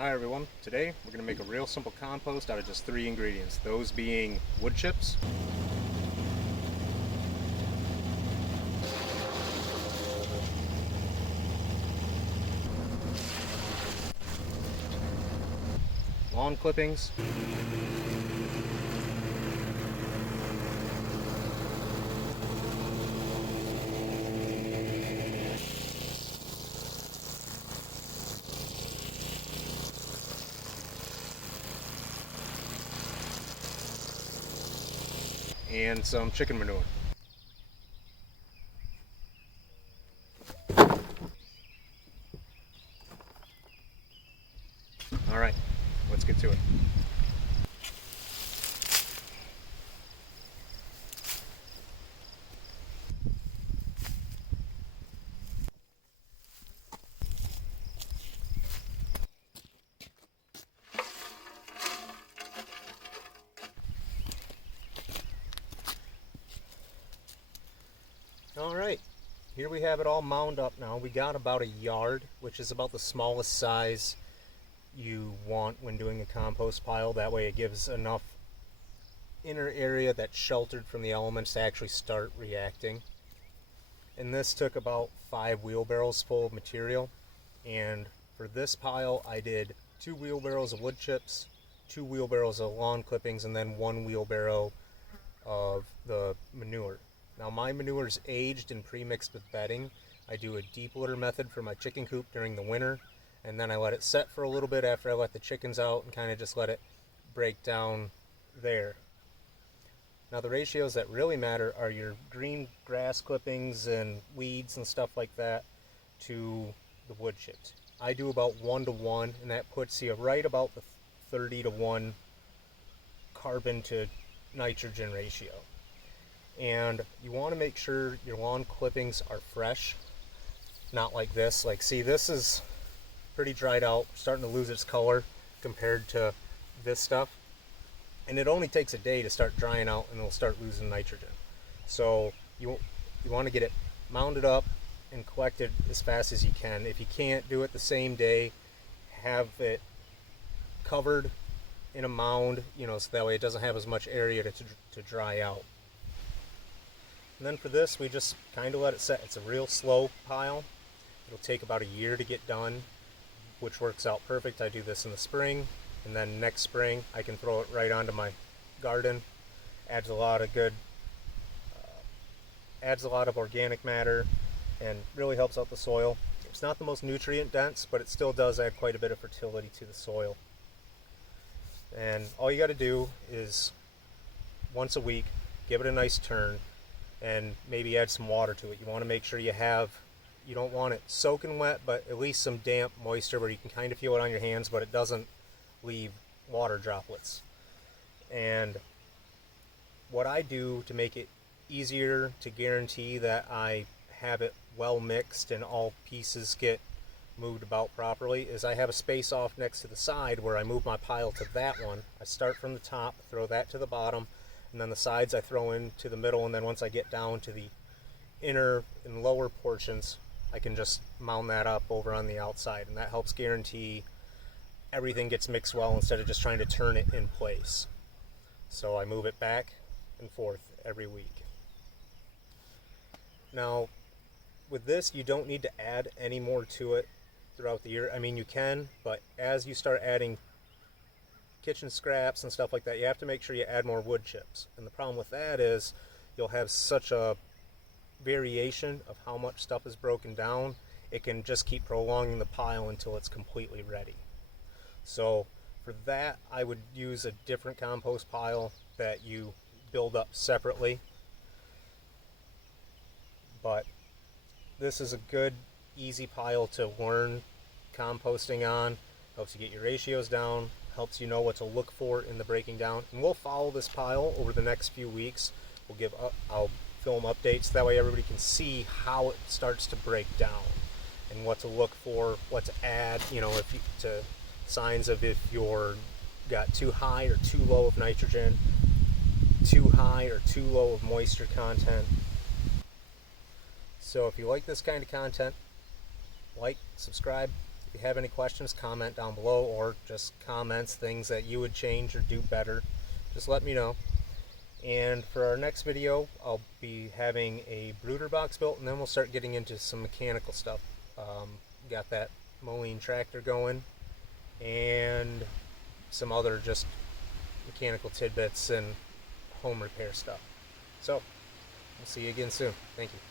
Hi everyone, today we're going to make a real simple compost out of just 3 ingredients, those being wood chips, lawn clippings, and some chicken manure. Alright, let's get to it. Alright, here we have it all mound up now. We got about a yard, which is about the smallest size you want when doing a compost pile. That way it gives enough inner area that's sheltered from the elements to actually start reacting. And this took about 5 wheelbarrows full of material. And for this pile I did 2 wheelbarrows of wood chips, 2 wheelbarrows of lawn clippings, and then 1 wheelbarrow of the manure. Now my manure is aged and pre-mixed with bedding. I do a deep litter method for my chicken coop during the winter, and then I let it set for a little bit after I let the chickens out and kind of just let it break down there. Now the ratios that really matter are your green grass clippings and weeds and stuff like that to the wood chips. I do about 1-to-1, and that puts you right about the 30-to-1 carbon to nitrogen ratio. And you want to make sure your lawn clippings are fresh, not like this. Like, see, this is pretty dried out, starting to lose its color compared to this stuff. And it only takes a day to start drying out and it'll start losing nitrogen. So you want to get it mounded up and collected as fast as you can. If you can't do it the same day, have it covered in a mound, so that way it doesn't have as much area to dry out. And then for this, we just kind of let it set. It's a real slow pile. It'll take about a year to get done, which works out perfect. I do this in the spring, and then next spring I can throw it right onto my garden. Adds a lot of organic matter and really helps out the soil. It's not the most nutrient dense, but it still does add quite a bit of fertility to the soil. And all you got to do is once a week give it a nice turn and maybe add some water to it. You want to make sure you don't want it soaking wet, but at least some damp moisture where you can kind of feel it on your hands, but it doesn't leave water droplets. And what I do to make it easier to guarantee that I have it well mixed and all pieces get moved about properly is I have a space off next to the side where I move my pile to that one. I start from the top, throw that to the bottom, and then the sides I throw into the middle, and then once I get down to the inner and lower portions, I can just mount that up over on the outside, and that helps guarantee everything gets mixed well instead of just trying to turn it in place. So I move it back and forth every week. Now with this, you don't need to add any more to it throughout the year. I mean, you can, but as you start adding kitchen scraps and stuff like that, you have to make sure you add more wood chips. And the problem with that is you'll have such a variation of how much stuff is broken down, it can just keep prolonging the pile until it's completely ready. So for that, I would use a different compost pile that you build up separately. But this is a good, easy pile to learn composting on. Helps you get your ratios down, helps you know what to look for in the breaking down. And we'll follow this pile over the next few weeks. I'll film updates, that way everybody can see how it starts to break down and what to look for, what to add, to signs of if you're got too high or too low of nitrogen, too high or too low of moisture content. So if you like this kind of content, like, subscribe. If you have any questions, comment down below, or just comments, things that you would change or do better. Just let me know. And for our next video, I'll be having a brooder box built, and then we'll start getting into some mechanical stuff. Got that mowing tractor going, and some other just mechanical tidbits and home repair stuff. So, we'll see you again soon. Thank you.